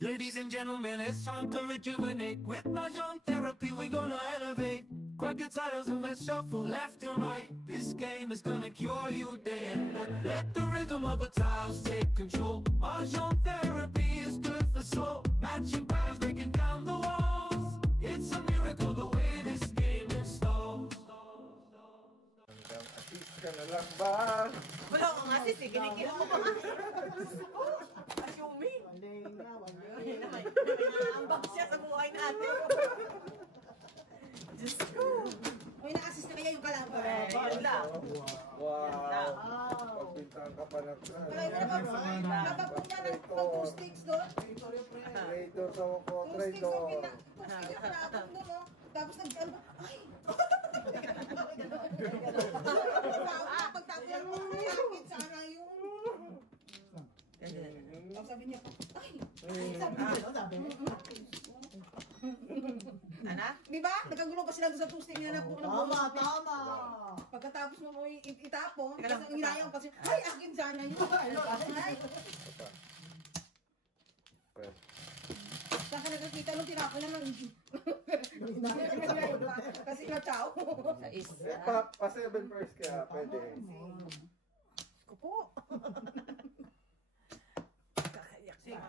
Ladies and gentlemen, it's time to rejuvenate. With Mahjong therapy, we're gonna elevate. Grab your titles and let's shuffle left and right. This game is gonna cure you day and night. Let the rhythm of the tiles take control. Mahjong therapy is good for soul. Matching patterns, breaking down the walls. It's a miracle the way this game installs. Assist ka na lang ba? Wala akong assist eh, kinikita ko ba? Assuming. May ambag siya sa buhay natin. Diyos ko. May na-assist na kaya yung kalaban. Yun lang. Wow! Pagbintahan ka pa ng Nakapunta ng pag-2 sticks doon. Traitor sa ako, 2 sticks traitor. ang pinatapon doon. Tapos nag-ano, ay! Pagtapos lang mo, yakit sana yung... Tapos sabi niya, ay! Sabi niya, Ana? di ba? Nagkagulo pa sila doon sa 2 sticks niya na po. Tama! Pagkatapos mo itapon, tapos ang inayang pa siya, ay! Akin sana yun! Ay! Saan ka nakakita nung tinapon na lang? Kasi na chow. Sa isa. Pa-7 first kaya pwede. Ko po. Kakayak siya.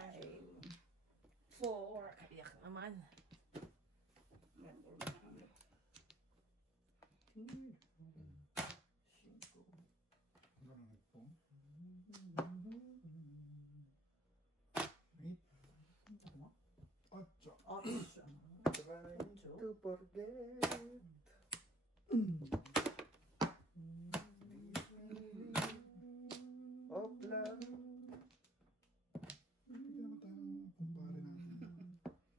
4. Kakayak naman. Trying to forget. Of love.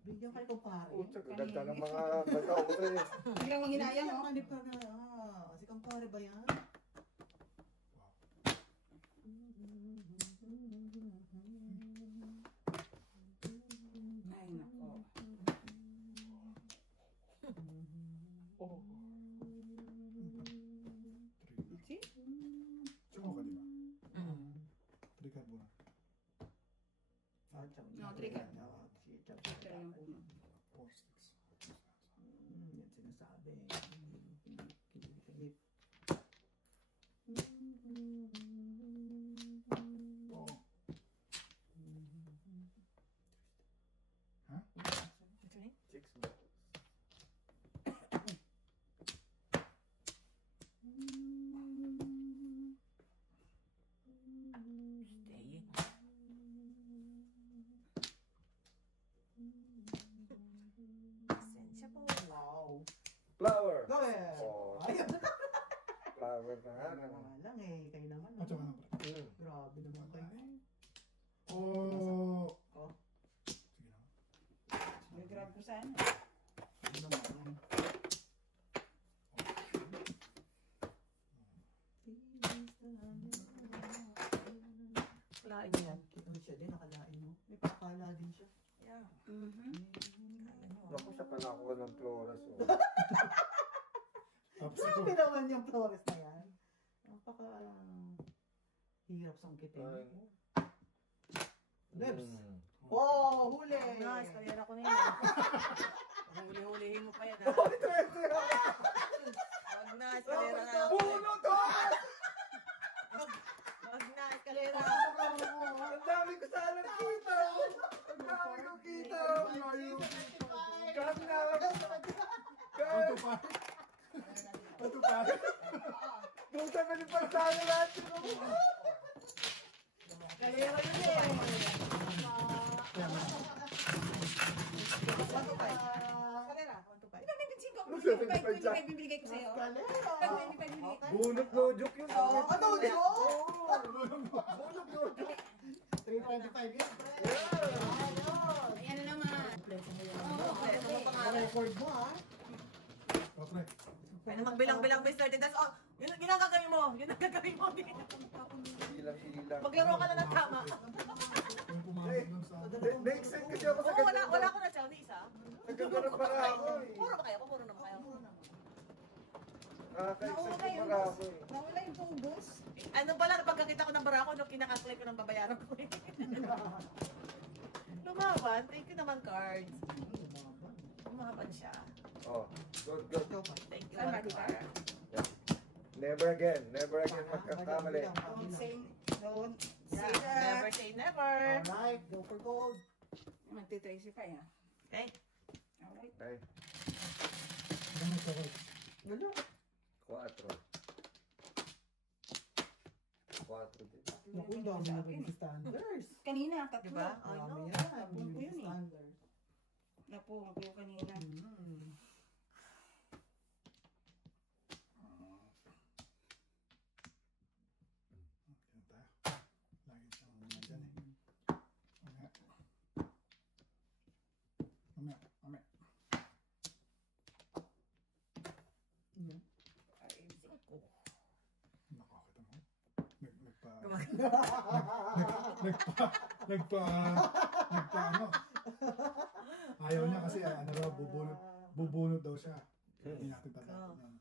Bigyan kayo kumpare. Tsaka ganda ng mga bata ko rin. Biglang manghinayang, no? Kanip ka na. Si kumpare ba yan? Ay, nako. See? Tsaka ka, di ba? Tricard mo na. No, trigger. Trigger yung uno. 4 sticks. Yan sinasabi. Kilit. Oo. Ha? Chicks mo. Stay. Pasensya po. Wow. Flower. Gawin! Oh. Ayun. Flower na nga. Ano nga lang eh. Kayo naman. At saka na, pre. Grabe naman kayo. Oh! Oh. Sige na. May grab ko sana. Ano naman. Wala yan. Ano siya din, nakalain mo. May pakala din siya. Yeah. Naku, siya pa nakuha ng Flores. Oh. Tapos Grabe ito. naman yung Flores na yan. Napaka hirap sangkitin. Ay. Lips. Mm. Oh, huli! Nice, karera ko na yan. Huli-hulihin mo pa yan ha. Wag nice, karera na. Puno to! Wag nice, karera. Ang dami ko sana kita! Ang dami ko kita! Kahit na! Ito pa. Ito pa. Kung sa Pilipan sana lahat yun! Karera yun eh. 1 to 5. Kalera. 1 to 5. Di ba may pinsin ko? 25 bibigay ko sa'yo. 25 bibigay ko. Bunot no joke yun! Ano din? Oh! Bunot no joke! 325 yun. Ayan na naman. Kompleto mo pangalan. Record mo ha. O, pre. Pwede magbilang-bilang may 30. That's all. Yun ang gagawin mo. Yun ang gagawin mo. Ilang-ilang. Maglaro ka na ng tama. Yung pumasok lang sa... Na-excite kasi ako sa Oo, wala ko na siya. Ni isa. Nagkakaroon para ako eh. Puro ba kayo? Puro naman kayo. Nakaka-excite ko para ako eh. Nawala yung tubos. Ano pala, pagkakita ko ng barako, nung kinakalkulate ko ng babayaran ko eh. Lumaban. Thank you naman, cards. Lumaban siya. Oh, good, good. Thank you, Saan ba, Mark. di ba? Never again magkakamali. Don't say Yeah, that. never say never. Alright, go for gold. Magti-tracy pa yan. Okay. Alright. Okay, Ano ito? Wala. 4. 4 din. Naku, ang dami na rin standards. Kanina, tatlo. Diba? I Marami know. yan. Napun ko yun eh. Standards. Napun ko yung kanina. Yan tayo. Lagi siyang nandyan eh. Mamaya. Mamaya. Mamaya. Nako, kita mo. Nagpa ayaw niya kasi ano raw, bubunot daw siya. Hindi natin tatapon yan.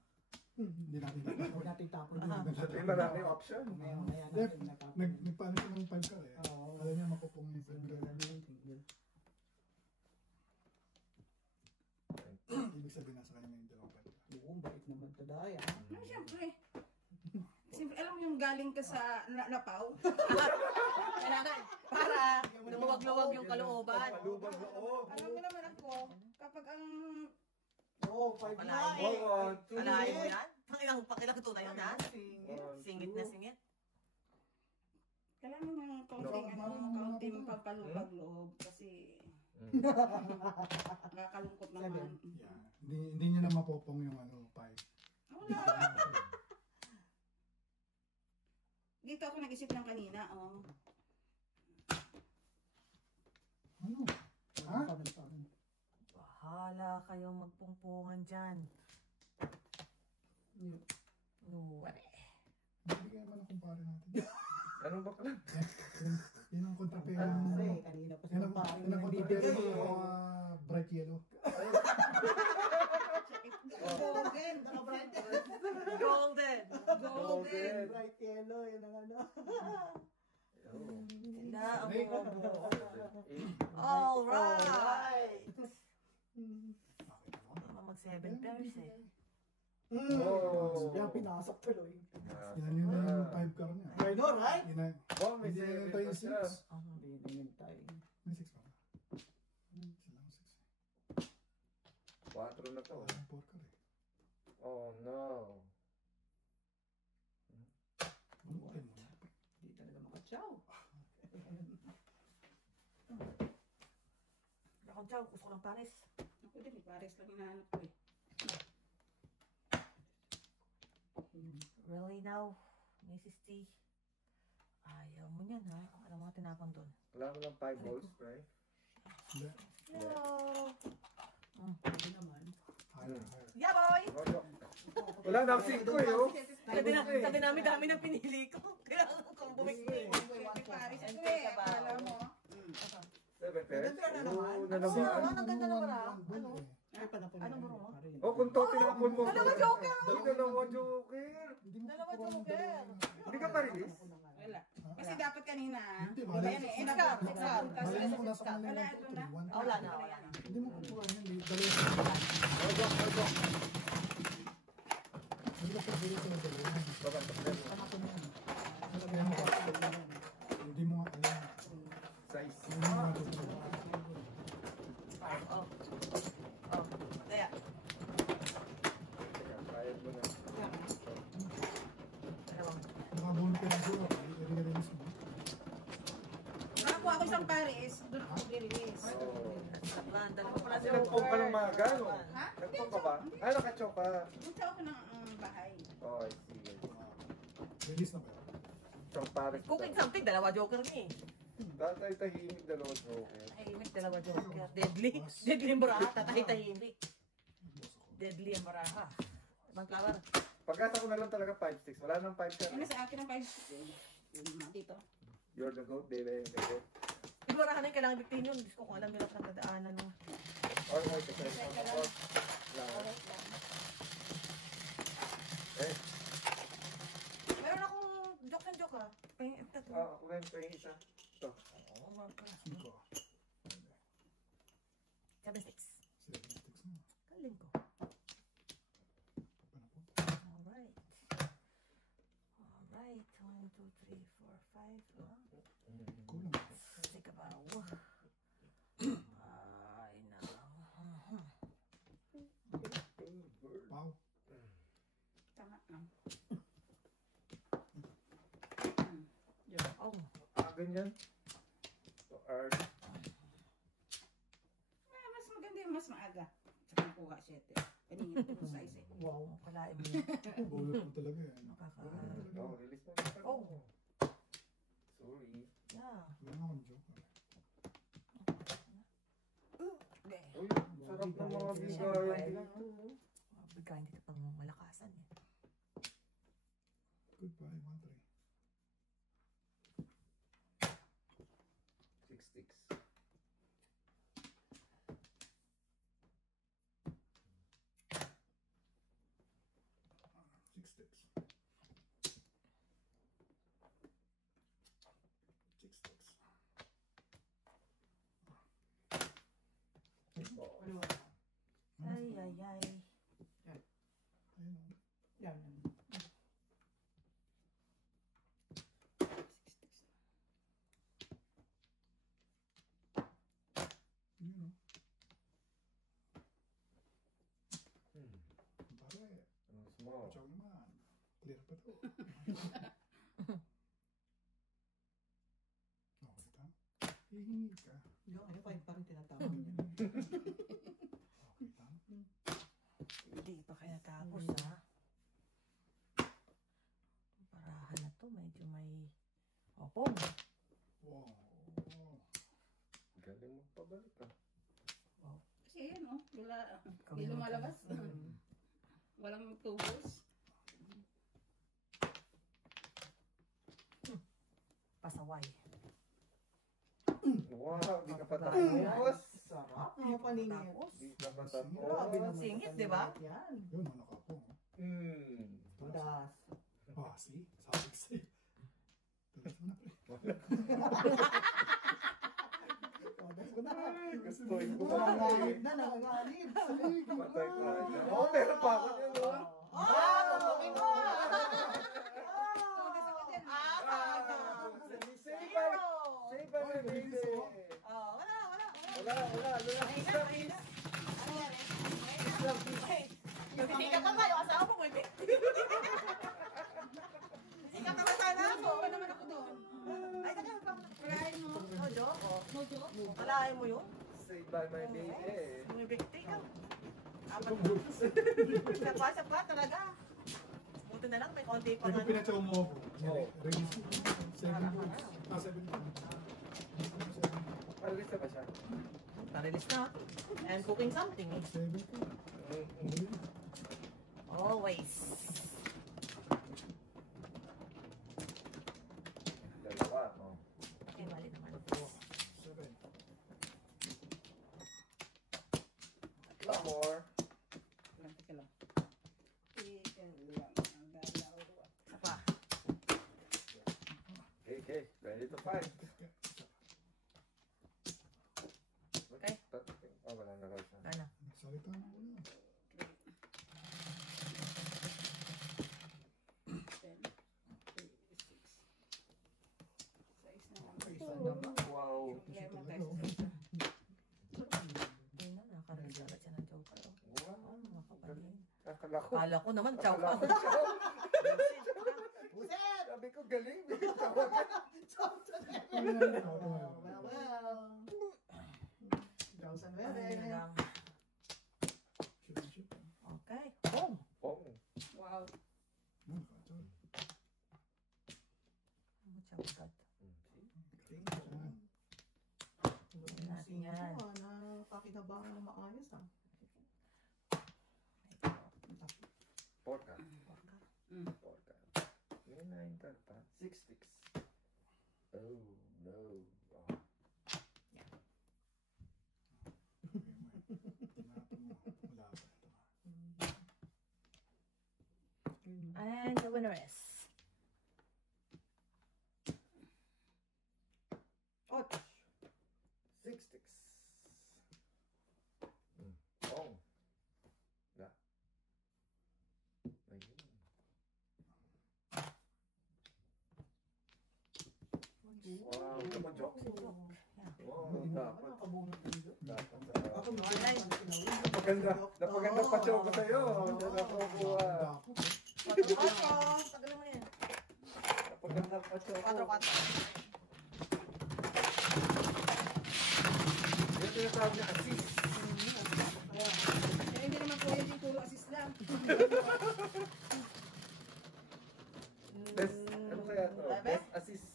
Hindi natin tatapon. Huwag natin tapon Hindi yun. natin tatapon. May maraming option. Mamaya natin natapon. Nagpaano siya ng 5 car eh. Oo. Alam niya makupong yung 5 car. Ibig sabihin nasa kanya yung dalawang 5 car. Oo, bait naman to dahil. No, siyempre. Siyempre, alam mo yung galing ka sa Lapaw? Kailangan. Para lumuwag-luwag yung kalooban. Malubag loob. Alam mo naman ako, kapag ang Oo, 5 na. Alayin. Oh, Alayin mo yan? Pakilang tunay yun ha? Singit. Singit na singit. kailangan ng kaunting pampalubag-loob kasi nakakalungkot naman. Yeah. Hindi niya na mapopong yung 5. Wala. Dito ako nag-isip ng kanina, oh. Ano? Ha? Bahala kayong magpungpungan dyan. No, Bibigyan mo na kumpare natin. Anong ba pala? Yan ang kontrapero. Kasi kanina pa Yan siya ang pa yung kontrapero nagbibigay. mo bright yellow. Golden. Naka-bright. golden. Golden. Bright yellow, yun ang ano. Na ang bobo. Alright. Mag 7 pairs eh. Oh. Kaya pinasok tuloy. Yan yun na yung 5 car niya. I know, right? Yun na. Oh, may Hindi na 7 tayo pa 6. siya. Bibingin tayo. May 6 pa ba? Isa lang 6. 4 na to. Walang 4 car eh. Oh no. Bunutin mo. Hindi talaga makatsaw. Ako dyan, gusto ko ng Paris. Ako din, pares lang hinahanap ko eh. Really now, Mrs. T? Ayaw mo yan ha? Ano mga tinapon doon? Wala mo lang 5 balls, right? Hindi. Hello! Hindi naman. Higher, higher. Yeah, boy! Oh, no. Wala na 5 ko eh, oh. Sabi namin dami ng pinili ko. Kaya kung bumigay. May pares ko eh. Akala mo. 7 pairs? na Oo, naman. na naman. Ang ganda naman ah. Ano? Ay, panapon Ano na bro? yun. Oh, kung to tinapon mo. Dalawa joker! Dalawa joker! Dalawa joker! Hindi ka pa release? Wala. Kasi dapat kanina. Hindi, Iba bali. yan eh. Six card, six card. Bali mo nasa kanila Wala, yung ito na. 3-1. Ah, wala na, wala na. Hindi mo kukuha yan. Dalawa. Hindi ka pwede sa dalawa. Baka, Panapon yan. Hindi mo alam. size. Hindi mo matutuwa. Oh. Oh. Kaya. Teka, kaya mo na. Nakabunod ka na siya. I-release mo. Nakakuha ko isang pares, doon ako i-release. Oh. Dalawa pala Kasi nagpong ka ng mga gano'n. Ha? Nagpong ka ba? Ay, nakachoke ka. Punta ako ng bahay. Oh, I see. Release na ba yun? Isang pares. Cooking something, dalawa joker ni. Tatay tahimik, dalawa joker. Ay, may dalawa joker. Deadly. Deadly ang baraha. Tatahitahimik. Deadly ang baraha. Ibang flower. Pagkasa ko na lang talaga 5-6. Wala nang 5 ka. Ano sa akin ang pares? Dito. You're the goat, baby. Baby. Yung baraha na yung kailangan bigtin yun. Diyos ko kung alam nila sa dadaanan mo. Or, kasi. Eh, Meron akong joke and joke ha. Ito. ako rin pa yung isa. Ito. Oo, mga pa. 5. 7 sticks. 7 sticks na. Galing ko. Pa na po. Alright. Alright. 1, 2, 3, 4, 5. Kulang. Think about. Ay, no. Wow. Tama lang. Oh. Ganyan. So, early. Mas maganda yung mas maaga. Tsaka nakuha 7. Kanina ko size eh. Wow. Kalain mo yun. Bullet mo talaga yan. Oh, release mo na. Oh. Sorry. Yeah. Wala nga akong joke. Uy, sarap ng mga bigayan dito. Bigay dito pang malakasan eh. Goodbye, 1-3. 6 sticks. Six sticks. 6 sticks. Ay, ay, ay. Ayun o. Yan. Yun o. Pare. Small. Pachaw naman. Clear pa to. Okay ka? Hihingi ka. Yung ano pa yung parang tinatawag niya. Okay ka? Hindi pa kaya natapos ha. Parahan na to. Medyo may... Opo. Wow. Galing mo pabalik ah. Kasi yan oh. Wala. Ikaw Hindi yung lumalabas. magkano. Walang tubos. Pasaway. Wow, di ka pa tapos. Sarap mga paningin. Tapos. Di ka pa Grabe tapos. naman Singit, ang di ba? paningit Yan. Yun, manakapong. Madas. Ah, see? Sabi ko sa'yo. Tulis mo na, pre. Madas ko na. Gusto ko. Nangangalib na, nangangalib. Patay ko na. Oh, meron pa ako dyan, no? Mabuking ko! Say bye, my baby. Wala. Hindi ka pa kayo. Asawa mo may bit. Hindi ka pa sana ako. Ano naman ako doon? Ay, tagal pa. Kalahin mo. Mojo? Mojo? Kalahin mo yun? Say bye, my baby. May bikti ka. Apat. Sapa talaga. Buti na lang, may konti pa Pag na. pinachaw mo ako, Oo. release mo. 7 books. 7 books. Malis na ba siya? Na-release na. And cooking something. 7 books. Always. Dalawa, no? Okay, mali naman. 7. One more. Teka lang. Teka lang. Ang dalawa. Sapa. Okay. Ready to fight. Okay. Oh, wala na raw siya. Ano? Salita na ako na. 10, 3, 6. Size na lang. Isa naman. Wow. Problema tayo sa Hindi na, nakaka-release agad siya ng joker. Wow. Oh, mga kapatid. Akala ko. Kala ko naman, chow Akala ka. ko chow. Buset! Sabi ko galing. Tawagan. Well. Jausan Ay, Were. na lang. Shoot. Okay. Boom! Oh. Wow. Nakachal. Ano chow agad? Natin yan. Nakakinabangan na maayos ah. Porka. Porka. Porka. May 9 ka pa. 6 sticks. Oh, no. Oh. And the winner is... Ouch! 6 sticks. and joke. Oo, dapat. Nakabunot din doon. Dapat. Ako may Napaganda pa siya ko sa'yo. Diyan ako kuha. Tagal mo yan. Napaganda pa siya ko. 4-4. Yung sinasabi niya, assist. Hindi naman po yung puro assist lang. Best, ano kaya to? Best assist.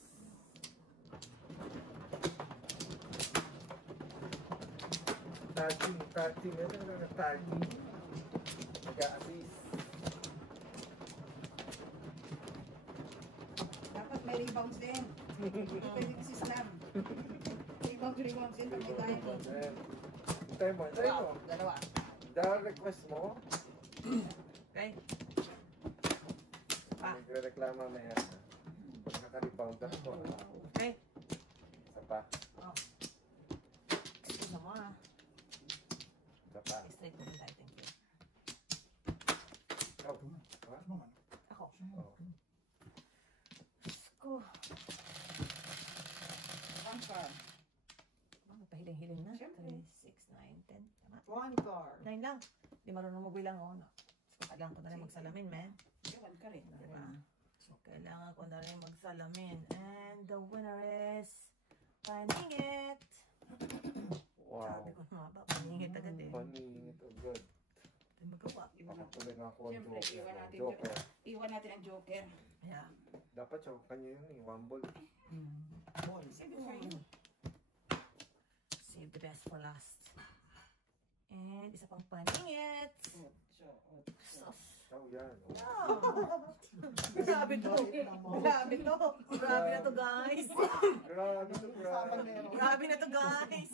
Tagging. Ano na tagging? Nag-assist. Dapat may rebounds din. Pwede assist lang. Rebounds din pag may tayo. Hintay mo. Dalawa. Dahil request mo, Okay. nagre-reklama na yan. Pag naka-rebound ako. Okay. Isa pa. Excuse mo ah. Isa pa. Straight mo tayo. Thank you. Oh. Ha? Ako. Oh. Ko. One card. Pahiling-hiling na. Siyempre. 3, 6, 9, 10. Tama. 1 card. 9 lang. Di marunong magbilang ako. No? So, kailangan ko na rin magsalamin, man. One card eh. Diba? Kailangan ko na rin magsalamin. And the winner is Paningit. Wow. Sabi ko na ba, Paningit agad eh. Paningit agad. Hindi magawa. Iwan Ako tuloy nga ako ang Siyempre, joker. iwan natin Iwan natin ang joker. Yeah. Dapat siya, kanya yun eh. One ball. Sige for you. Save the best for last. And isa pang Paningit. Sos. Oh, yan. Grabe to. Grabe to. Grabe na to, guys. Grabe to, grabe. Grabe na to, guys.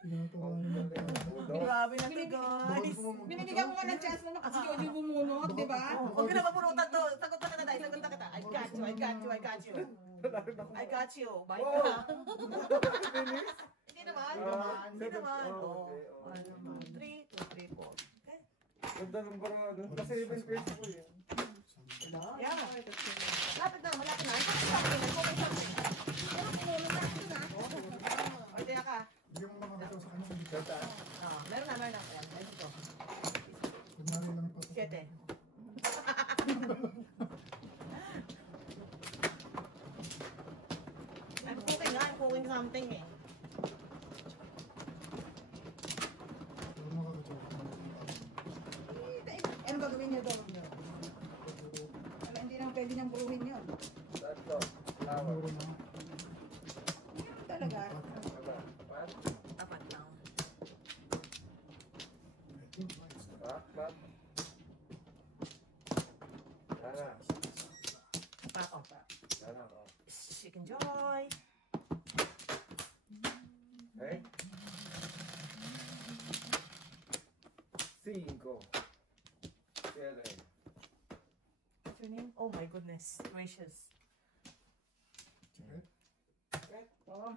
Tinatawa naman tayo. Grabe na to, guys. Binibigyan ko nga ng chance na kasi Jojo bumunot, di ba? Huwag ka na mapunutan to. Sagot na kita, dahil sagot na kita. I got you, I got you, I got you. I got you. Bye ka. Hindi naman. Hindi naman. Oh. 1, 2, 3, 2, 3, 4. Okay. Ganda ng barado. Kasi even first ko eh. Yeah. Malapit na, malapit na. Ito sa akin. Okay sa akin. Pero pinulong na ito na. O, tiyak ka. Hindi mo makakatawa sa kanya. Meron na, meron na. Ayan, meron to. Kunwari lang yung papasok. 7. I'm cooking something eh. Pero makakatawa. Ano gagawin niyo doon? Wala, hindi naman pwede niyang buruhin yun. Tatlo. Flower. Muro na. Talaga. Diba? Pat. Apat lang. Pat. Pat. Sana. Pako. Sana. Oh. Chicken Joy. Okay? 5. 7. What's your name? Oh my goodness. Gracious. Oh,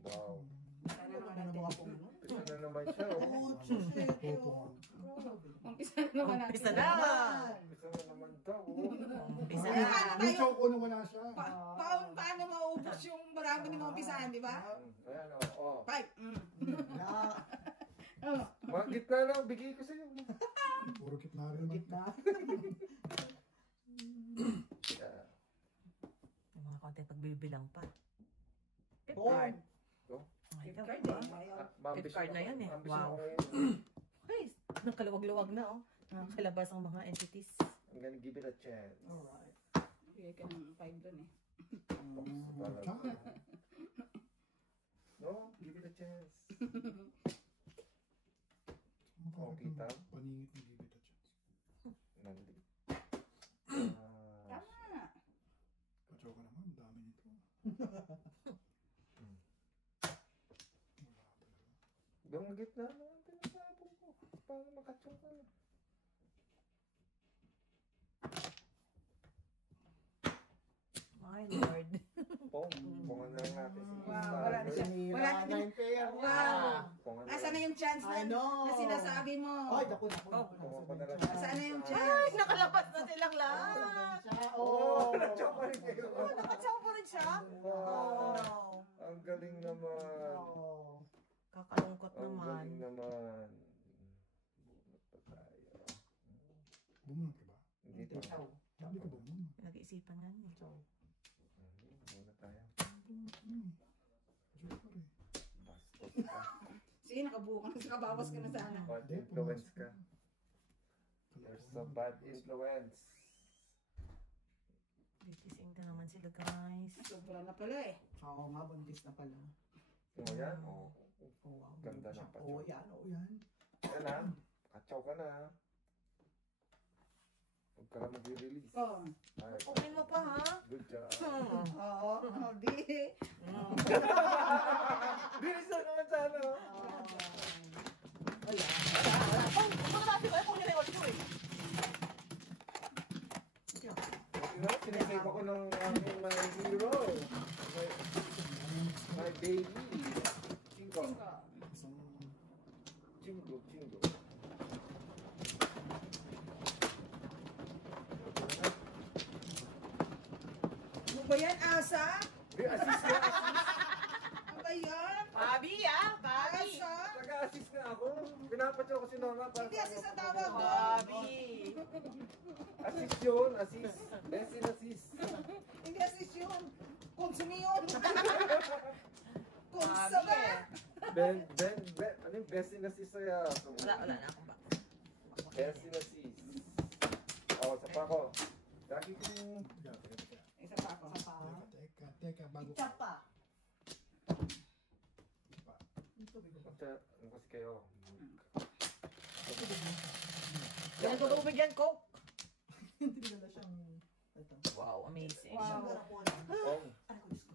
Wow. sana naman natin. Pisa na naman siya. Oh. Umpisa na naman natin. Umpisa na. Pisa na naman daw. Oh. Umpisa na. Yung choke ko nung wala siya. Paano maubos yung marami ni mga umpisahan, di ba? Ayan o. Oh. 5. Oh. Mga gitna lang. Bigay ko sa'yo. Puro kitna rin naman. Yeah. Yung mga konti pagbibilang pa. Fifth Oh. card. Go. Oh, ito Card ba? Mambis Fifth card na ako. yun eh. Mambis Wow. ako ngayon. Ay, nakaluwag-luwag na oh. Nakalabas ang mga entities. I'm gonna give it a chance. Alright. Bigay ka ng 5 doon eh. Talaga. No, give it a chance. Oh, kita? Paningit ng give it a chance. Nandi. Tama. Kachoke naman, dami nito. Wala talaga. Yung gitna naman, pinasabong ko. Para makachong ka na. My lord. Pongan na lang natin si Wow, Star. wala na siya. Wala na na yung pair. Wow. Pongan na Nasaan na lang. yung chance I know. na sinasabi mo? Ay, naku. Pongan ko na lang. Nasaan na yung Ay, chance? nakalabas na silang lahat. Oh. Nakachong pa rin kayo. Nakachong pa rin naman siya? Wow. Oh. Ang galing naman. Oo. Kakalungkot Ang naman. galing naman. Bunot pa tayo. Bumunot ka ba? Hindi pa. Ciao. Hindi ka bumunot. Nag-iisipan nga niya. Ciao. Bunot tayo. Joke pa rin. Bastos ka. Sige, nakabuo ka na. Nakabawas ka na sana. Bad influence ka. You're so bad influence. Titising ka naman sila, guys. Sobra na pala eh. Oo nga, buntis na pala. O yan, o. Oo, wow. Ganda ng pacho. Oo, yan, oo, yan. Yan na. Kachaw ka na. Huwag ka lang mag-release. Oo. Ay, Kunin mo pa, ha? good job. Oo. Di. Bilis na naman sana. Wala. Kung natin ba? Kung nila yung audio eh. Sinisave ako ng aming my hero. My baby. Chingo. Isang Chingo, chingo. Ano ba yan, Asa? Di, assist ka. Ano ba yan? Bobby, ah! Bobby! Asa? Nag-assist nga ako. Pinapacho ko si Nora para Hindi, assist ang tawag doon. Bobby! Assist yun, assist. Best in assist. Hindi assist yun. Konsumi yun. Konsa Bobby, ba? eh. Ano yung best in assist kaya? Wala na akong ba. Best in assist. Oo, sa pa ko. Lagi kong... Isa pa ako. Teka, bago Itcha pa. Ano kasi kayo? Yan ko tubig yan, Coke! Hindi na siyang... Ito. Wow, amazing. Siyang Wow. garapon. Oh, Ano ko, Diyos ko.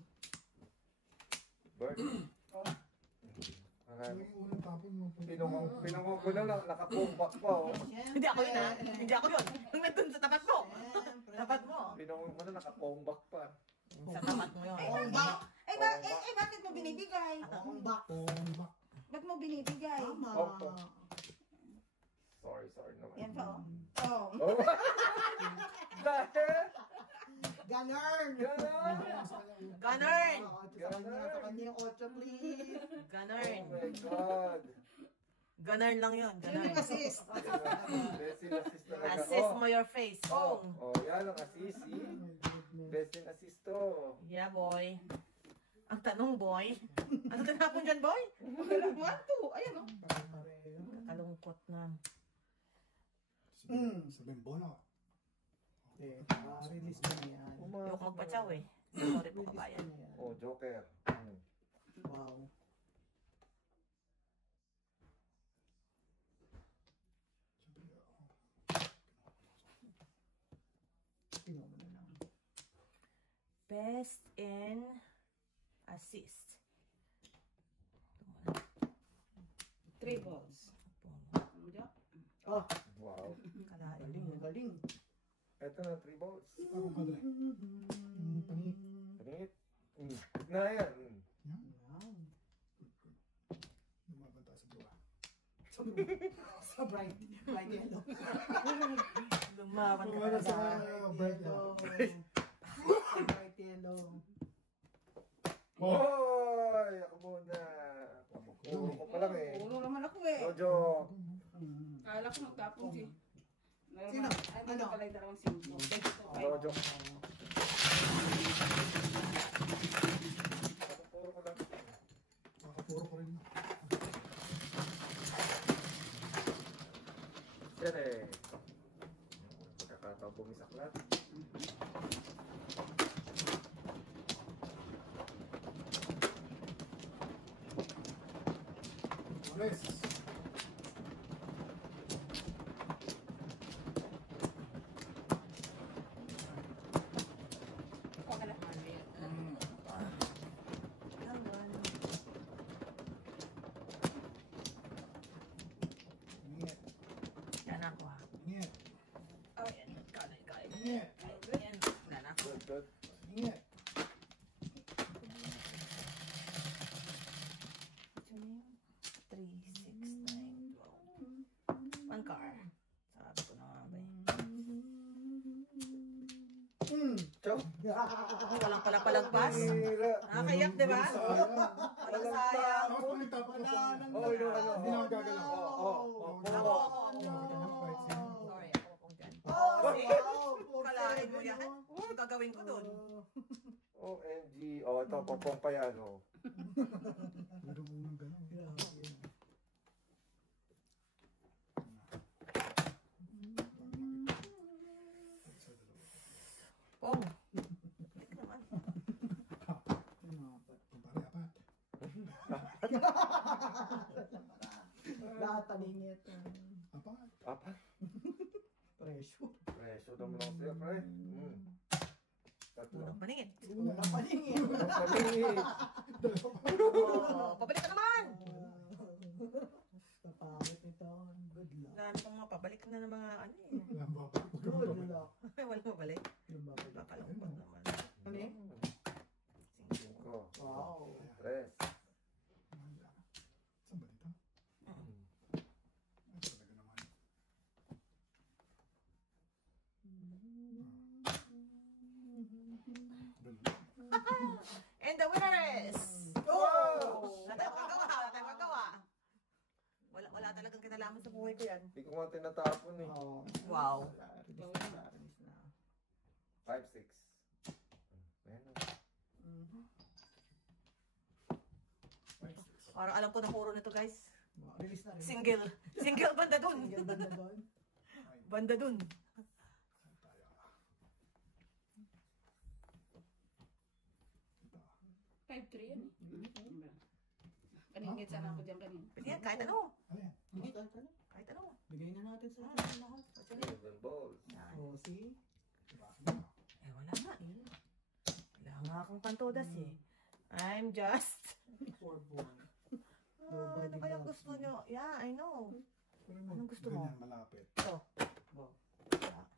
Bird. Ano yung unang tapon mo? Pinungong ko na lang, nakapumbak pa oh. Hindi ako yun, ha? Hindi ako yun. Nung nandun sa tapat mo. Tapat mo. Pinungong ko na, nakapumbak pa. Sa tapat mo yun. Bakit mo binibigay? Ombak. Pumbak. Ba't mo binibigay? Tama. Opo. Sorry naman. Yan pa, oh. Oh. Oh. Dahil? Ganern. Ganon! Ganern! Sa kanya yung 8, please. Ganern. Oh my God! Ganern lang yun. Sino Ganern. nag-assist? Best in assist talaga. Assist mo your face. Oh, Oh. yan ang assist. See? Best in assist to. Yeah, boy. Ang tanong, boy. Ano tinapon dyan, boy? 1, 2. Ayan, oh. Kalungkot na. Sabihin bono. Release ko na yan. Ayoko magpatsaw eh. Sorry po, kabayan. Oh, Joker. Wow. Tingnan mo na lang. Best in assist. 3 balls. Oh, Wow. Kalahin galing, mo. galing. Ito na, 3 balls. Ako padre. Yung pangit. Pangit. Na yan. Wow. Lumabanta sa buwa. Sa bright yellow. Lumaban ka Wala talaga. sa bright yellow. Bright yellow. Hoy! Ako muna. Puro ko pa lang eh. Ulo naman ako eh. Jojo. Kala ko magtapon si. Sino? Ay, ano pala yung dalawang simple. Jojo. Puro ko lang. Makapuro ko rin. Yan eh. Pagkakataon bumisaklat. Alis. Ingat. Yan ako ha. Ingat. Oh, yan. Kaya. Ingat. Yan. Yan ako. Good, good. Ingat. Ito na yun. 3, 6, 9, 12. One car. Sabi ko na nga ba eh. Chow! sayang. Walang pala palagpas. Hira. Nakakayak, di ba? Walang sayang. Tapos kung nagtapos ako, Oh, yung ano. hindi na ako gagalaw. Sorry, ako pong dyan. See? Kalahin mo yan. Ano gagawin ko dun? OMG. Oh, ito, popong pa yan, oh. Pero unang gano'n. Pong. Balik naman. Kumpare, apat. Lahat taningit. Apat. Apa? Presyo. Presyo naman ako sa'yo, pre. Tatlo. Unang paningin. Unang paningin. Unang paningin. Oh, pabalik ka naman! Kapangit nito. Good luck. Dami kong mga pabalik na ng mga ano eh. Walang babalik. Good luck. Walang pabalik. Lumabalik. Nakalungkot naman. Ano eh? 5. Wow. 3. Saan ba dito? Ay, talaga naman. And the winner is... Oh! Wala tayong magagawa. Wala tayong magagawa. Wala talagang kinalaman sa buhay ko yan. Hindi ko nga tinatapon eh. Oh. Wow. Release na. 5, 6. Ayan na. Parang alam ko na puro nito guys. Release na. Single. Single banda dun. Single banda doon. Banda dun. Five, three yan eh. Kaningit sana ako dyan kanina. Pwede yan, kahit ano. Ano yan? Hindi kahit ano. Kahit ano. Bigay na natin sa atin lahat. What's your name? 7 balls. Oh, see? Diba? Eh, wala nga eh. Wala nga akong pantodas eh. I'm just... For boy. Ano kayang gusto nyo? Yeah, I know. Anong gusto mo? Ganyan, malapit. Ito.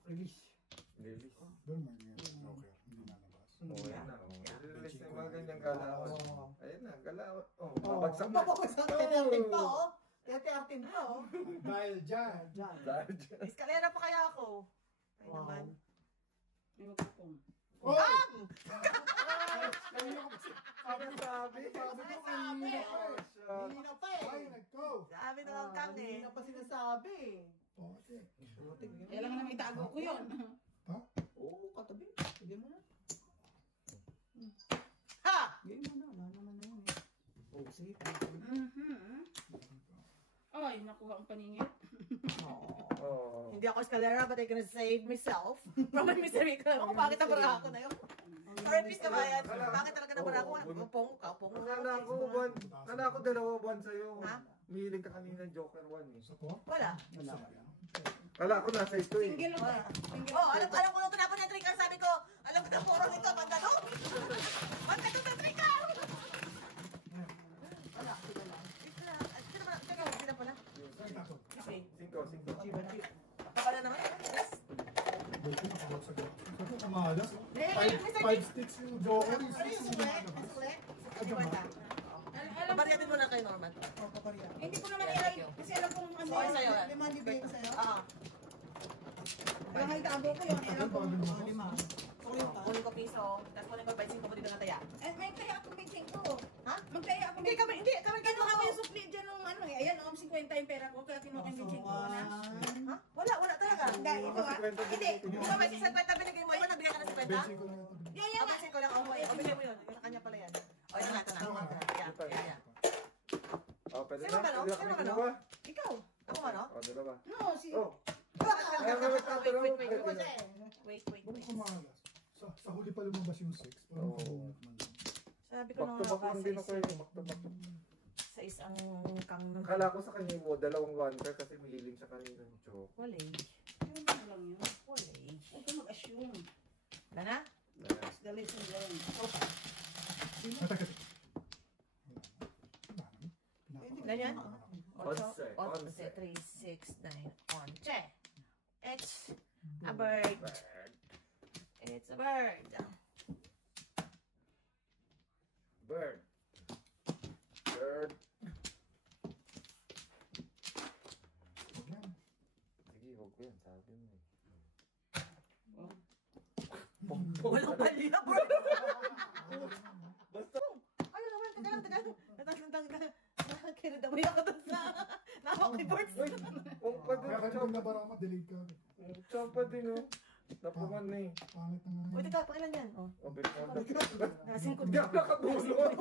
Release. Release. Doon mo yung joker. Hindi nalabas. Oh, ayan na. Oh. Yeah. Release na yung mga ganyang galawan. Oh. Ayan na, galawan. Oh, Oh, babagsak na. babagsak. Tetertin pa, oh. Tetertin pa, oh. Dahil dyan. Diyan. Dahil dyan. Eskalera pa kaya ako? Ay Wow. naman. May magpupong. Oh! Bang! Kanina ko kasi. Sabi ko, sabi ko kanina pa eh. Hindi na pa eh. Ay, nag-go. Sabi naman kang Hindi eh. na pa sinasabi. Okay. Kailangan naman itago ko yun. Oo, katabi. Sige mo na. Ha! Sige mo na. Wala naman na yun eh. Oh, sige. Ay, nakuha ang paningit. Oh. Hindi ako eskalera, but I'm gonna save myself from my misery. Ako, bakit nabara ako na yun? Sorry, please kabayan. Bakit talaga nabara ako? Pong ka, pong ka. Nana ako 2 buwan sa'yo. Ha? Mihiling ka kanina Joker 1 eh. Sa po? Wala. Wala. Kala ko nasa ito eh. Single Wala. ba? Single. Oh, alam ko nung tinapon yung trigger, sabi ko, alam ko na puro nito, banda doon. Banda doon ng trigger. Wala, sige lang. Sino pala? Okay. 5. Chiba-chip. Kapala naman. Yes. Dito nakabot sa gato. Sabi ko, kamalas. Eh, 5 sticks yung joker. Ano yung sulit? Yung sulit? Alam ko, Pabariyatin mo na kay Norman. Oh, papariya. hindi ko naman ilay. Kasi alam ko ano Okay, sa'yo. yun. Lima bibigay ko sa'yo. Ah. Kailangan itago ko yun. Alam ko. Lima. Kunin ko piso, tapos kunin ko 25 mo dito ng taya. Eh, may kaya akong meeting ko. Ha? Magkaya ako Hindi kami Kinuha ko yung supli dyan ng ano eh. Ayan, 50 yung pera ko. Kaya kinuha ko yung meeting ko na. Ha? Wala talaga. Hindi, ito ah. Hindi. Di ba may 50 binigay mo? Iba nagbigay ka ng 50? Bensin ko na ito. Yan, yan. Abisin ko lang ako. Bigay mo yun. Yung kanya pala yan. O, ito na. Yan. Oh, pwede Sino na? ba, no? Pwede Sino na ba, no? kinuha? Ikaw. Ako ba, no? Oh, dalawa. No, si... Oh. Wait. Bakit kumalas? Sa huli pa lumabas yung 6. Parang kabunot man lang. Sabi ko Back nung to back lang din ako nakasa eh. Back to back. sa isang kang... Akala ko sa kanya mo, 2 wonder kasi mihiling siya kanina ng joke. Wala eh. Yun lang yun. Wala eh. Huwag ka mag-assume. Wala na? It's the lesson learned. Ganyan? Once, 8, 3, 6, 9, 11. It's a bird. It's a bird. Bird. Bird. Sige, huwag ko yan. Sabi mo eh. Walang palya, bro. Basta. Ano naman, tagal. Kinadamoy ako dun sa nawak ni Borgs. Pumpa din. Kaya kung nabara mo, delete ka. Tsapa din oh. Napuman na eh. Pangit naman. Uy, teka, pakilan yan. Oh. Okay, Nasingkot hindi ako nakabunot.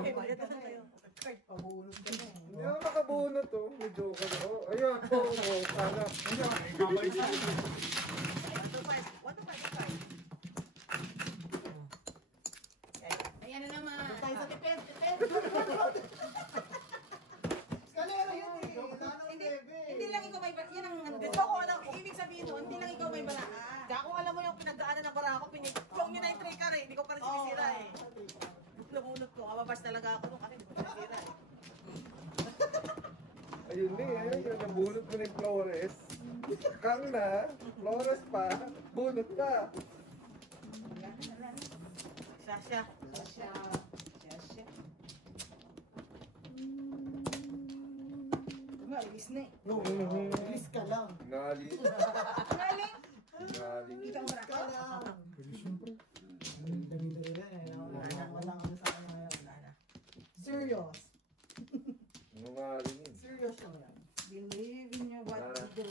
Okay, bayad na lang kayo. Card, pabulog ka na. Hindi ako nakabunot oh. May joke ka na. Oh, ayun. Oh, sana. Hindi, ikabay sa akin. 1 to 5. Ayan na naman. Tayo sa tipid. Skalera yun eh. Wala nang bebe. Hindi lang ikaw may yan ang ano. Gusto ko lang, Ibig sabihin nun, hindi lang ikaw may balaan. kaya kung alam mo yung pinagdaanan ng bara ako, pinipong nyo na yung tracker eh. Hindi ko pa rin sinisira eh. Nabunot ko, kababas talaga ako nung kasi hindi ko pa sinisira eh. Ayun din eh. Yun, nabunot mo na yung Flores. Kang na. Flores pa. Bunot pa. Siya. Alis na eh. No. Alis ka lang. Ngali. Galing. Ngali. Ikaw bara Ka lang. Pwede siyempre. Dali-dali yan eh. Wala ano sa akin ngayon. Wala na. Serious. Ngali yun. Serious lang yan. Believe in your what you do.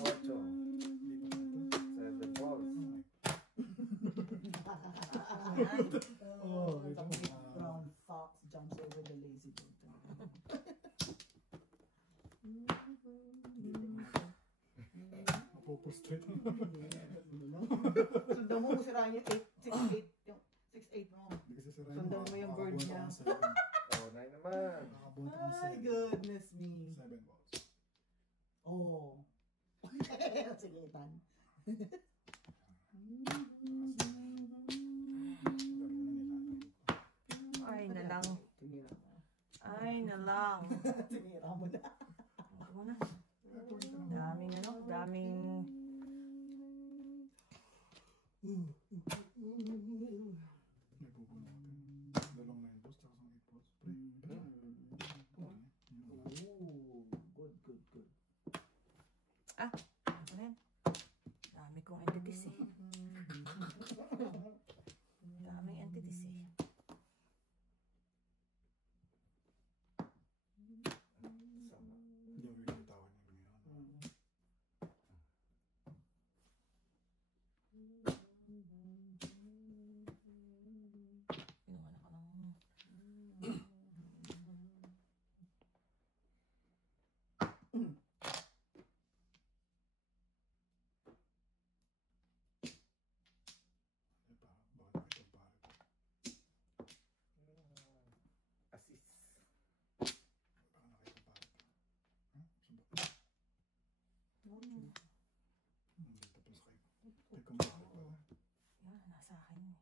Ocho. 7 balls. Oh, ito mo. Brown fox jumps over the lazy boat. Mapopostrate. Sundan mo sirahan yung 6'8 yung 6'8 mo. Hindi kasi sira Sundan mo yung bird niya. Oh, 9 naman. Nakabunot ang My 7. goodness me. 7 balls. Oh. Sige, Tan. Ay na lang. Tinira mo. Ay na lang. Tinira mo na. Huwag mo na. Daming daming... Nagbubunot natin. Dalawang 9 balls, tsaka isang 8 balls. Pre. Ooh, good. Ano yan? Dami kong entities eh. Daming entities eh. Hindi mo binitawan yung ngayon. Pinuha na ko ng... Diba? Bakit ito pare ko? Assist. Baka nakita pare ko. Ha? Saan ba? Nandito pa sa kayo. Teka mo pare pala. Yan, nasa akin eh.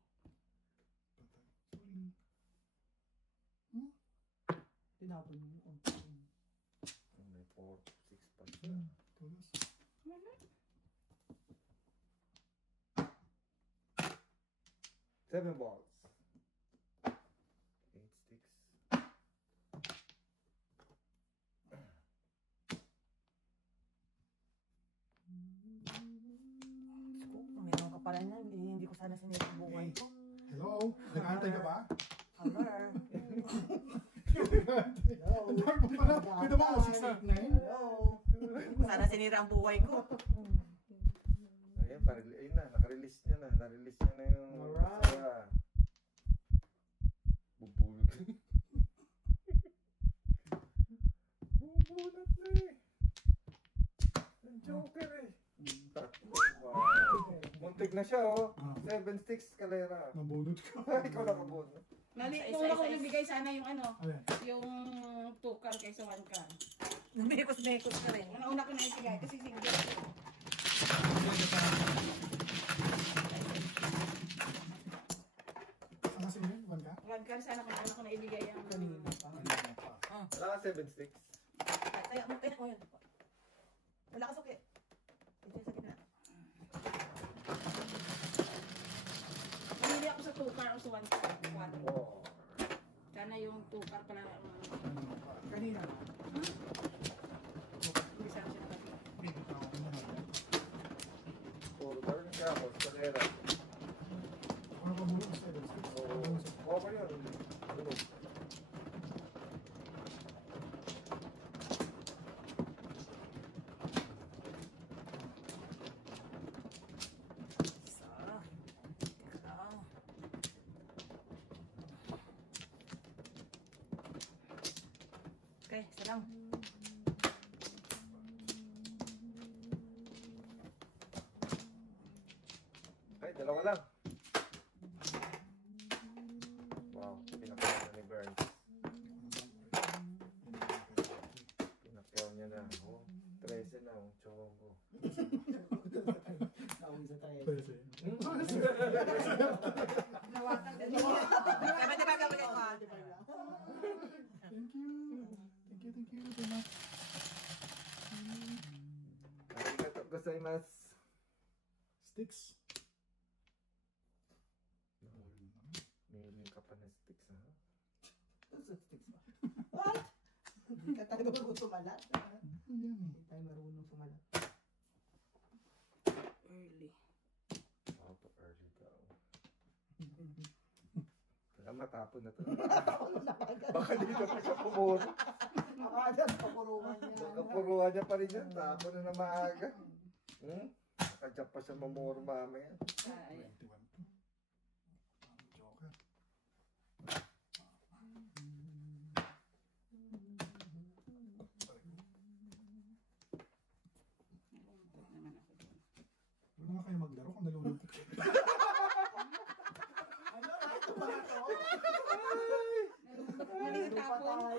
Patay. Sorry. Tinapon mo yung unti. May 4, 6 pa siya. Tulas. 7 balls. 8 sticks. Meron ka pala na, hindi ko sana sinira ang buhay ko. Hello? Nag-aantay ka ba? Hello? Ang dami mo pala. Pwede mo ako 6 9? Hello. Sana sinira ang buhay ko. Ayan, ayun na. Naka-release niya na. Na-release niya na yung... Alright. Bubulot. Bubulot na eh. Ang Joker eh. Wow. Muntik na siya oh. 7 sticks kalera. Nabunot ka. Ikaw nakabunot. Kung ako nagbigay sana yung ano, Ayan. yung 2 car kaysa 1 car. Mekos ka rin. Una ko na ibigay kasi sige. Saan kasi yun? 1 ka? 1 car sana kung una ko na ibigay yung Kanina pa. Wala ka 7 sticks. Tayo mo, tayo mo yun. Wala ka suki. Ito sa gitna. Mamili ako sa 2 car o sa 1 car. Oh. Sana yung 2 car pala. Kanina. Hindi sana siya nakapit. Kaya ako, kalera. Ano ka muna? 7 sticks. Oo, okay yun. Ano? Okay, salang. Ay, dalawa lang. Wow, pinakyaw ni Burns. Pinakyaw niya na. Oh, 13 na, ang chongo. Tawag sa tayo. Pwede. Nawakan din niya. Kapit pa kapit ko. Thank you. Thank you so much. Arigatou gozaimasu. Sticks. Meron ka pa na sticks, ha? What? Hindi ka tayo marunong sumalat. Yan Hindi tayo marunong sumalat. Early. How to early go. Kaya matapon na to. Baka dito pa siya pumuro. Akala papuruan niya. Baka puruhan niya pa rin yan. Tapon na maaga. Nakadyan pa siya mamuro mamaya. 21. Joker. Wala nga kayo maglaro kung naluluntok siya. Ano? Ito ba ito? Hindi tapon.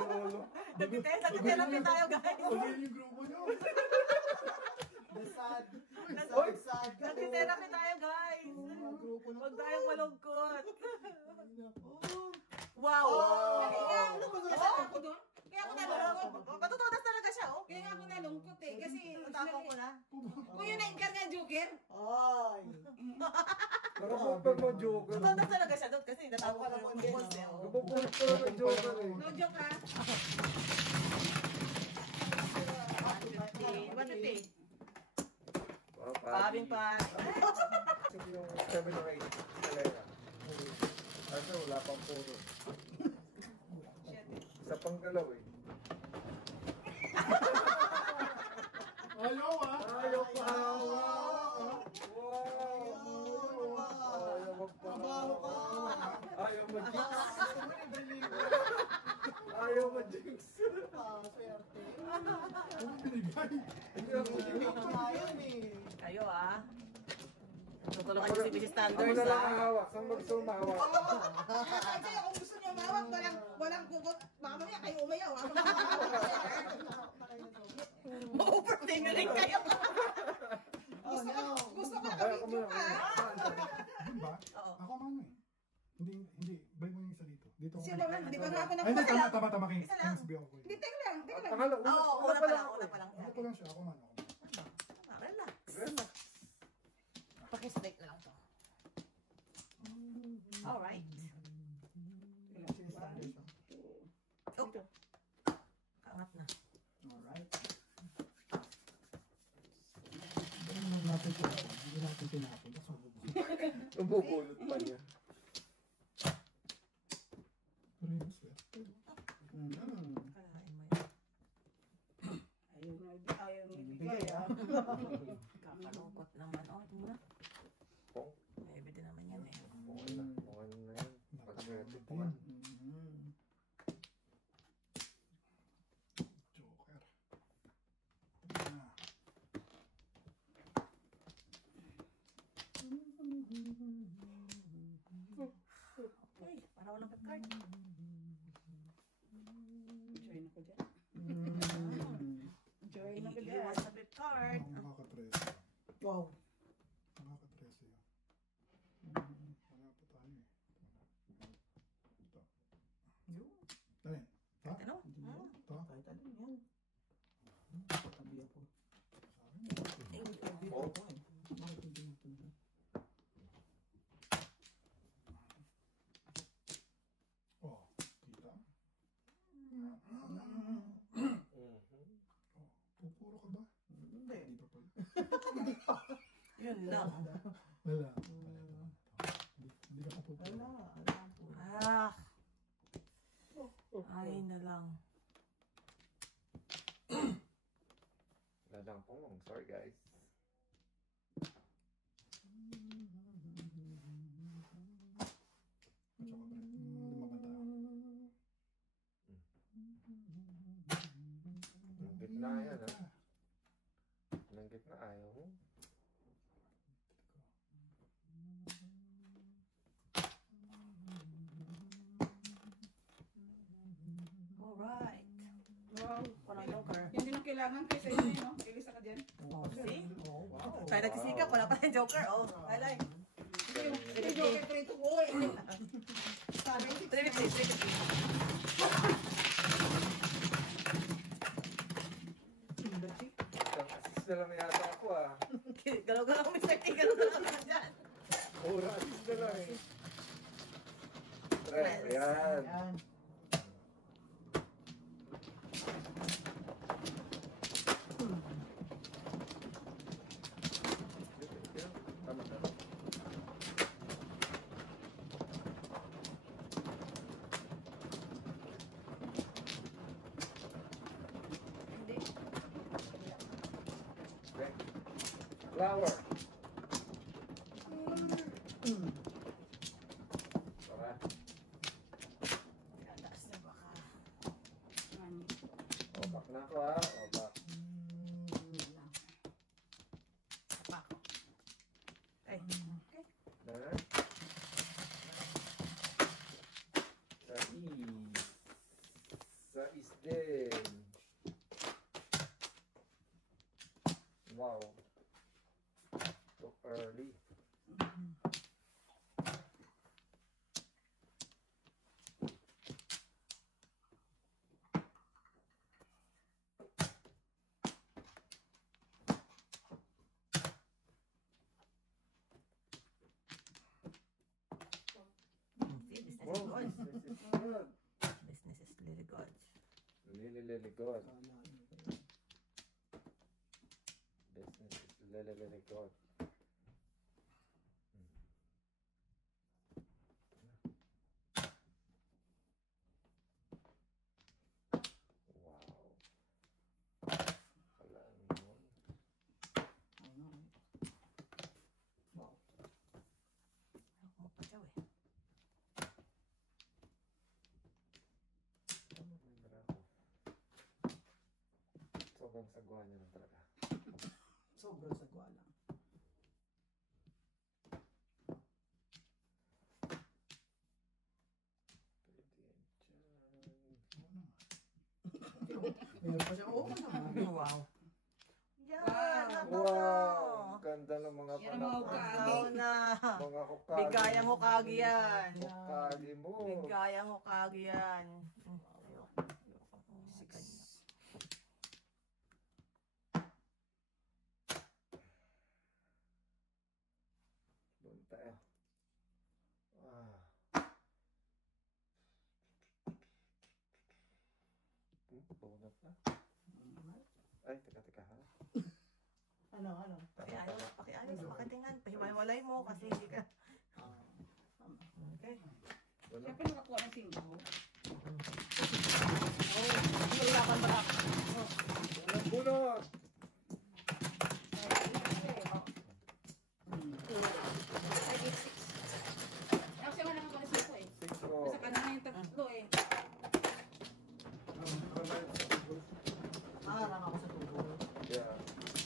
Lolo. Nagtiterapi tayo, guys. Ulihin yung grupo niyo. The sad. Oy! Sad. Nagtiterapi tayo, guys. Mga grupo na Huwag tayong malungkot. Oh. Wow! Ano ba ako doon? Kaya ako nalungkot. Matutunas talaga siya, oh. Kaya ako nalungkot eh. Kasi Natapon ko na. kung yun na-encar nga Joker. Ay. Nakapulpag mo, Joker. Matutunas talaga siya doon kasi natapon ko yung Din, balls, eh, oh. Nakapulpag mo, Joker eh. No joke ha. 150. Pabing Pabing pa. yung 7 or 8 kalera. Kasi wala pang puro. Isa pang galaw eh. Ayaw ah! Ayaw pa! Wow! Ayaw magpahawa. Ayaw mag-jinx. Ayaw mag-jinx. Ah, swerte. Ano binigay? Hindi ako Ayun eh. Kayo, ah. Tutulungan niyo si Mrs. Ako Thunders, na lang ah. mahawak. Saan gusto mo mahawak? Kasi kung gusto niyo mawag, walang kukot. Baka mamaya kayo umayaw ha. Overthink na rin kayo. Oh no. Gusto ko Ay, na ako video muna. ka. Yun ba? Oo. Ako man eh. Hindi. Balik mo yung isa dito. Dito ako. Sino man, di ba nga ako Ay, hindi. nagpapala? Tama. King. Isa lang. Kingsby ako. Hindi, teka lang. Pangalan, Oo, una pa lang, una pa lang. Ako pa lang siya. Ako man. Relax. Relax. Paki-straight na lang to. Alright. Sinistandard siya. Oh. Angat na. Alright. Hindi natin tinapon. Tapos Bubulot pa niya. pero yung swerte. Mm-hmm. Kalahain mo yun. Ayaw mo Bigay ah. Kakalungkot naman. Oh, ito muna. Pong. Maybe din naman yan, eh. Okay na. Okay na yan. Pag-swerte po. Yan. Mm-hmm. Joker. Ah. Ay, para walang card. Join ako dyan. Mm-hmm. Join ako dyan. Iiwas na bit card. Nakaka-13. Wow. Nakaka-13 yun. Wala pa tayo eh. Ito. Dali. Ha? Ano? Ito. Kahit ano yan. Tabi ako. Sabi mo. Tabi Oh. ako eh. Bakit hindi natin yan? Oh, kita? Mhm. Pupuro ka ba? Hindi. Hindi pa pala. Yun lang. Wala. Hindi ka papupula. Ah. Ay na lang. Ladang pong. Sorry guys. Ng gitna yan ha. Ng gitna ayaw mo. Alright. Wow, parang joker. Yan din ang kailangan kaysa inyo, no? Ilisa ka dyan. Oh, see? Oh, wow. Kaya nagsisikap, wala pa rin joker. Oh, highlight. Hindi joker prito ko eh. Sabi, 350. Isang assist na lang yata ako ah. Galaw-galaw, Mr. T. Galaw-galaw ka dyan. Pura assist na lang eh. Tres, ayan. Yan. Tama na. Hindi. Okay. Flower. Tara. Taas na baka. Opak na ako ha. Opak. Baka. Ay. Na. Sais. Sais din. Wow. So early. See, business Wow, is this good. is good. Business is really good. Really, really good. Business is really, really good. Wow. Wala naman. Ako pa daw eh. Sobrang sagwa niya lang talaga. Sobrang sagwa lang. Meron pa siya. Oo naman. Wow. Yan! Wow. Wow! Ang ganda ng mga Yan ang mga panakot. Ikaw na. Mga hukagi. Bigayang hukagi yan. Hukagi mo. Bigayang hukagi yan. Doon tayo. Ah. Donut na. Ay, teka ha. Ano? Pakiayos, pakitingnan. Pahiwalay mo kasi hindi ka. Okay. Donut. Siyempre nakakuha ng singko. Hirapan ba ako? Bunot! Actually, wala naman pala singko eh. Sixo. Sa kanina yung tatlo eh. Nakakarang ako sa tubo. Yeah.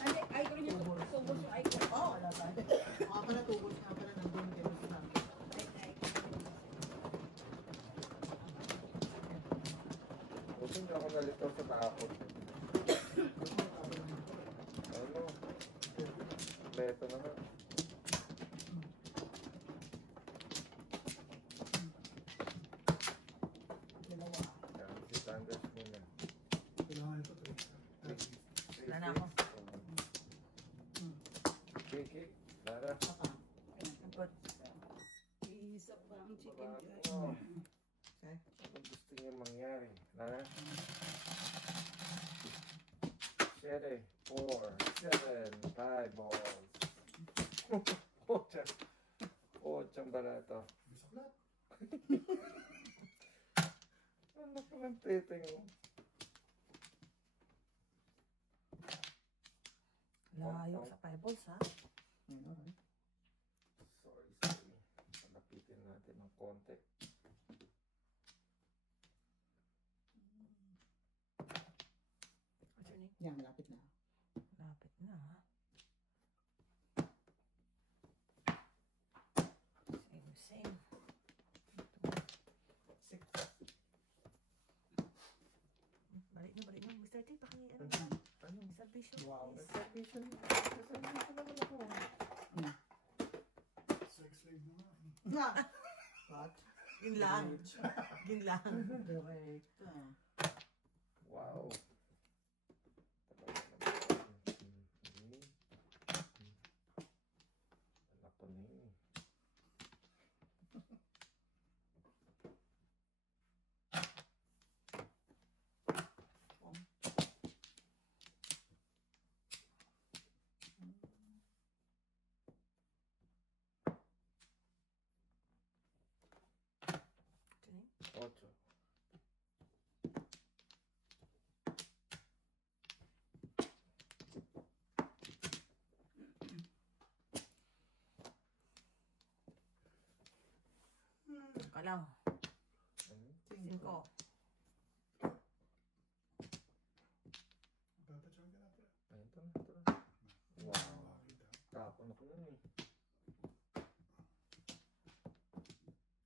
Hindi, icon yung tubos yung icon. Oo, wala tayo. Mga pala tubo nga pala nandun kayo sa namin. Buti hindi ako nalito sa takot. Ano? Beto naman. Dalawa. Yan, si Sanders muna. Kailangan ito. Wala na ako. Kiki, Lara. Good. Isa pa ang chicken dyan. Oh. Okay. Ano gusto niyo mangyari? Lara? 7, 4, 7, 5 balls. Ochang barato. Bisaklat. Ano ka ng tete mo? Layo sa pebbles, ha? Sorry. Palapitin natin ng konti. What's your name? Yan, malapit na. Lapit na, ha? Same. Balik na. Mr. T, ano ba? Submission, Wow, please. reservation naman ako. Sex slave na nga. Na! What? Yun lang. Correct. Wow. Anak ko na yun. What's your name? Ocho. Ka lang. Ano? 5. Papatsyang ka natin. Ayun to na. Wow. Tapon ako nun eh.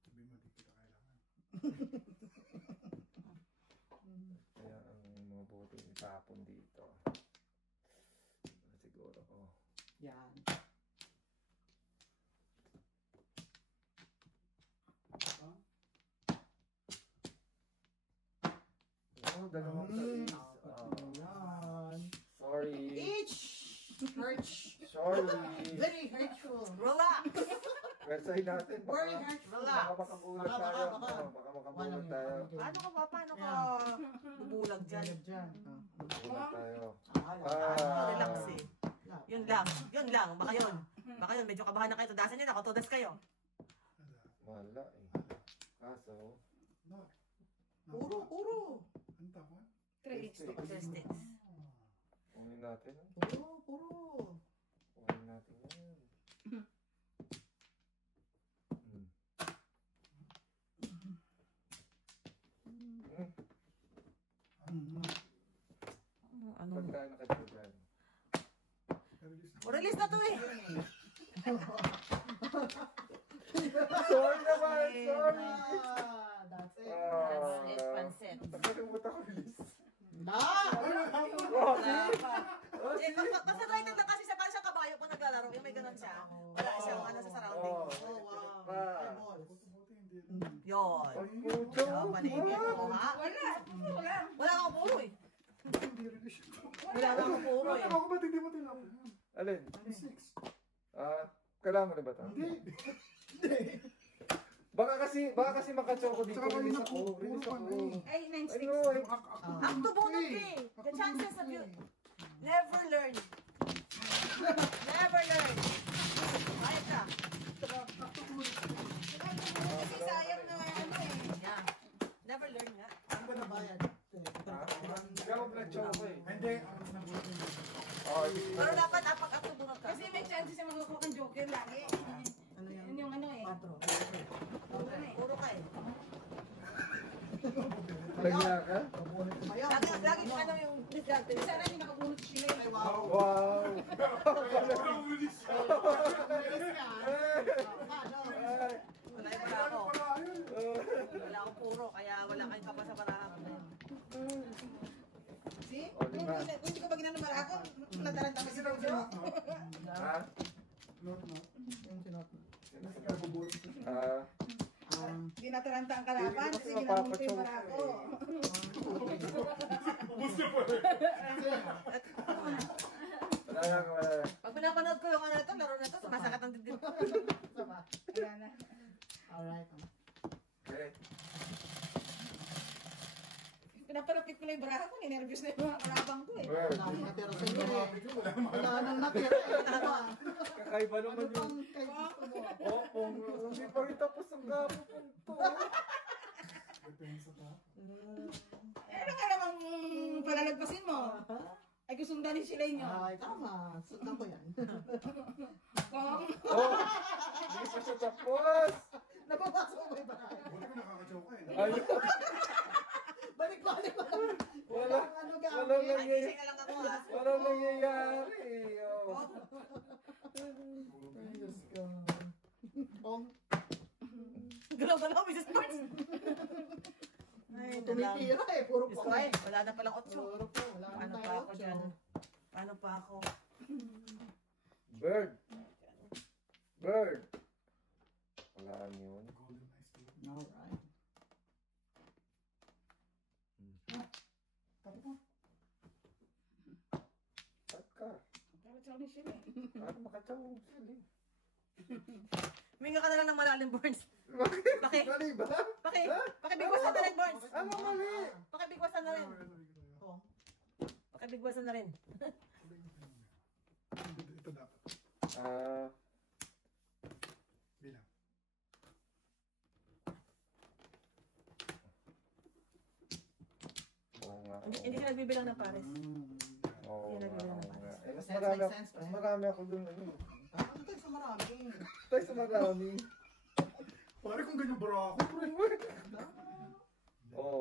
Sabi mo, di kita kailangan. Kaya ang mabuting itapon dito. Siguro ko. Yan. Oh, dalawang talis. Yan. Sorry. Each hurts. Sorry. Very hurtful. Relax! Pwersahin natin. Very hurtful. Baka makabulag Baka, tayo. baka. Baka makabulag tayo. Paano ka bubulag dyan? Dyan. Bulag tayo. Relax eh. Yun lang. Baka yun, medyo kabahan na kayo. Tudasan nyo na, kung tudas kayo. Wala eh. Kaso, Puro. Ang tawag? Distance. kunin natin. Puro. Kunin natin yan. Ano? Pagkaan nakadyogan. Release na to eh. Sorry naman! Sorry! That's it. Ah. It's pansit. Nakalimutan ko release. Na! Basta try lang kasi sa parang siyang kabayo pag naglalaro, yung may ganun siya. Wala siyang ano sa surrounding. Oh, wow. Eyeball. Yun. Ang puto! Oh, paligid mo, ha? Wala akong puro eh. Wala akong puro eh. Ako ba't hindi mo tinapon? Alin? 6. Kailangan mo na ba ito? Hindi. Baka kasi makachoko dito. Tsaka Release kanina ako. Release puro ako. Ay, 9 Ano sticks. eh? Akto bunot eh. The chances of you never learn. Never learn. Ayos ka. Kasi sayang na ano eh. Yeah. Never learn nga. Ano ba nabayad? Ikaw nag-choco eh. Hindi. Ang nabuti mo. Pero dapat apak akto bunot ka. Kasi may chances siya makakuha ng joker lagi. Ano yan? Yun yung ano eh. 4. Puro ka eh. Lagyan ka? Lagi ano yung result. Sana yung nakabunot siya eh. Wow! Wala ako. Wala akong puro, kaya wala kayong kapal sa barahan. See? O, diba? Kung hindi ko pa ginanong marako, nataranta kasi ng joke. Ha? Note mo. Yung sinot. Kasi ka bubulot. Hindi nataranta ang kalaban kasi Hindi ginanong ko mapapachoke yung marako. Wala lang, wala lang. Pag pinapanood ko yung ano ito, laro na ito, sumasakat ang dibdib. Kaya na. Alright. Okay. Pinaparapit ko tuloy baraha ko, ninervous na yung mga kalabang ko eh. Bird. Wala nang natira sa iyo eh. Wala nang natira eh. Kakaiba naman Ano yung... pang kay gusto mo? Oo, hindi pa rin tapos ang gapo kong to. Depende sa tao. Eh, ano ka namang palalagpasin mo? Ay, kusundanin sila inyo. Ay, tama. Sundan ko yan. Kung... Oh, hindi pa siya tapos. Nababasa mo ba yung baraha? Buti ko nakakajoke eh. Ayun. Balik-balik pa. Wala. Ano Walang gamit? nangyayari. na lang ako ha. Walang nangyayari. Oh. Diyos ko. Oh, Galaw-galaw, Mrs. Sports. Ay, tumitira eh. Puro Diyos po. ko ay, wala na palang 8. Puro po. Wala Paano nang pa tayo. ako dyan? Paano pa ako? Bird. Bird. Walaan yun. Golden Ice Tea. Alright. Tapos na. Saan ka? Dapat sa akin sila eh. Ano makatawag sila? Minga ka na lang ng malalim, Burns. Bakit? Bakit? Mali ba? Pakibigwasan na rin, Burns. Ano mali? Pakibigwasan na rin. Oh. Pakibigwasan na rin. Ito dapat. Bilang. Oo nga. Hindi siya nagbibilang ng pares. Oo Yan nga. ang Oo nga. Eh, mas Sense, marami, make sense, mas pre. marami ako dun. Ano? Ano tayo sa marami? Tayo sa marami. Pare kung ganyan bro ako. Oo.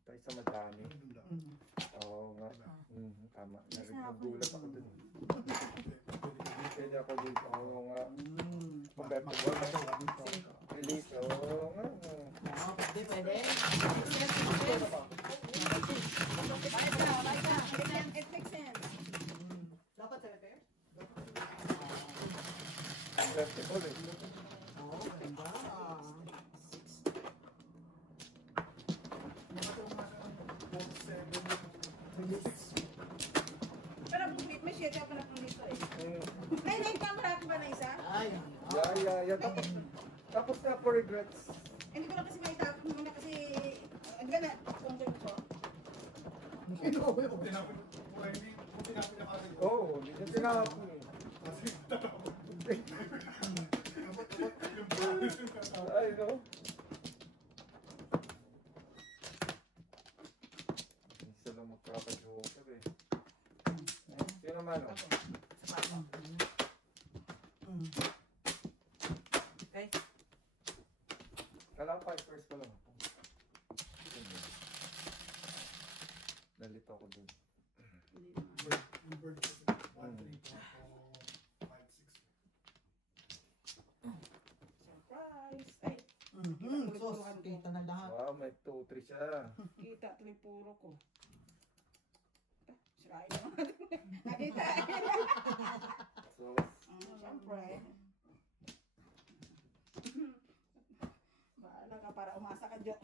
Tayo sa madami. Ganun lang. Oo nga. Tama. Yes, Nagulat ako dun. Pwede ako dito. Oo nga. Release. Oo nga. Ah, pwede, pwede. It makes sense. Dapat sa repair? Festival eh. Oo, ganda. Pero may shit ako na pang dito eh. Ay, nagkamera ko ba na isa? Ay, Yeah. Tapos na for regrets. Hindi ko na kasi maitapon muna kasi... Di ba na, kung ko ko? Kung tinapin na kasi. Oo, hindi na tinapon eh. Kasi tatapon. Ay, no? Isa lang magkaka-joker eh. Yun naman o. Okay. Kailangan pa first ko lang. Nalito ako dun. Bird kasi. 1, 3, 4, 5, 6. Surprise! Ay, Sos, kita na lahat. Wow, may 2-3 siya. kita tuloy puro ko. Sirain naman natin. Nakita. So, Siyempre. Bahala ka para umasa ka dyan.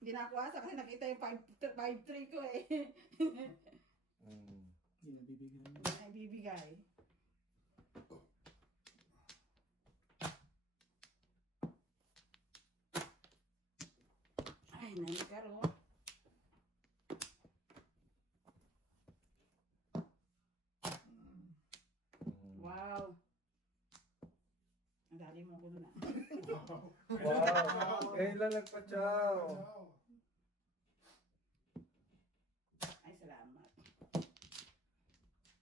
Hindi na ako asa kasi nakita yung 5-3 ko eh. Hindi na bibigyan. Hindi na ibibigay. Ay, nanikaro. Wow. Ang dali mo ko dun ah. wow. Eh, lalagpatsaw. Ay, salamat.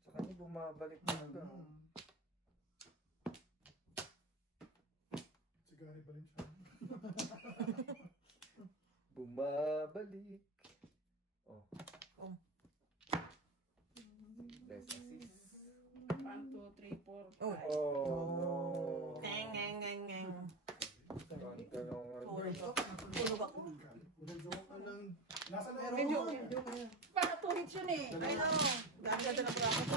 Sa kanya bumabalik talaga. Sigari ba rin siya? Bumabalik. Oh. Oh. Let's assist. 1, 2, 3, 4, 5. Oh, no. Gang, gang, gang, gang. Ganda nung Sorry, tulog ako. Joke ka lang. Nasa loob. Medyo, para tuhit yun eh. Ay, no. Ganda na ako.